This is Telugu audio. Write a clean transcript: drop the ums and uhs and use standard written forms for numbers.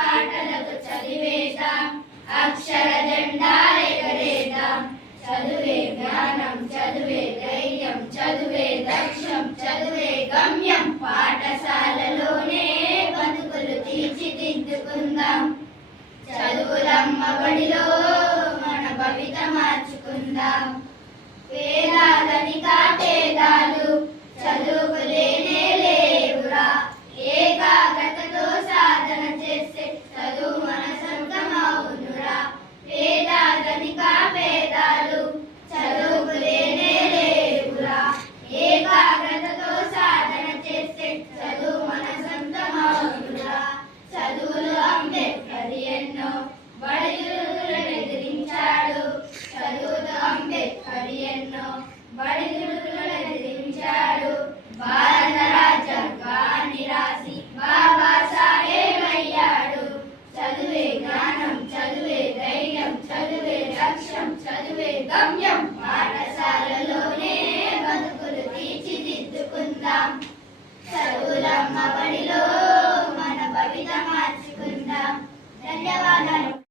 పాటలకు చదివేద్దాం, అక్షర జెండాలెగరేద్దాం. చదువే జ్ఞానం, చదువే ధైర్యం, చదువే లక్ష్యం, చదువే గమ్యం. పాఠశాలలోనే బతుకులు తీర్చిదిద్దుకుందాం. చదువులమ్మ బడిలో మన భవిత మార్చుకుందాం. పేదాలని కాటేదాలు చదువుకులేనే లేవురా. ఏకాగ్రతతో సాధన చేస్తే చదువు మన సొంతమవునురా. పేదాలని కాపేదాలు చదువుకులేనే లేవురా. ఏకాగ్రతతో సాధన చేస్తే చదువు మన సొంతమవునురా. చదువులు అంబేద్కర్ ఎన్నో బడిదుడుకులను ఎదిరించాడు. చదువులు అంబేద్కర్ ఎన్నో బడిదుడుకులను ఎదిరించాడు. భారత రాజ్యాంగాన్ని రాసి బాబాసాహెబ్ అయ్యాడు. చదువే జ్ఞానం, చదువే ధైర్యం, చదువే లక్ష్యం, చదువే గమ్యం.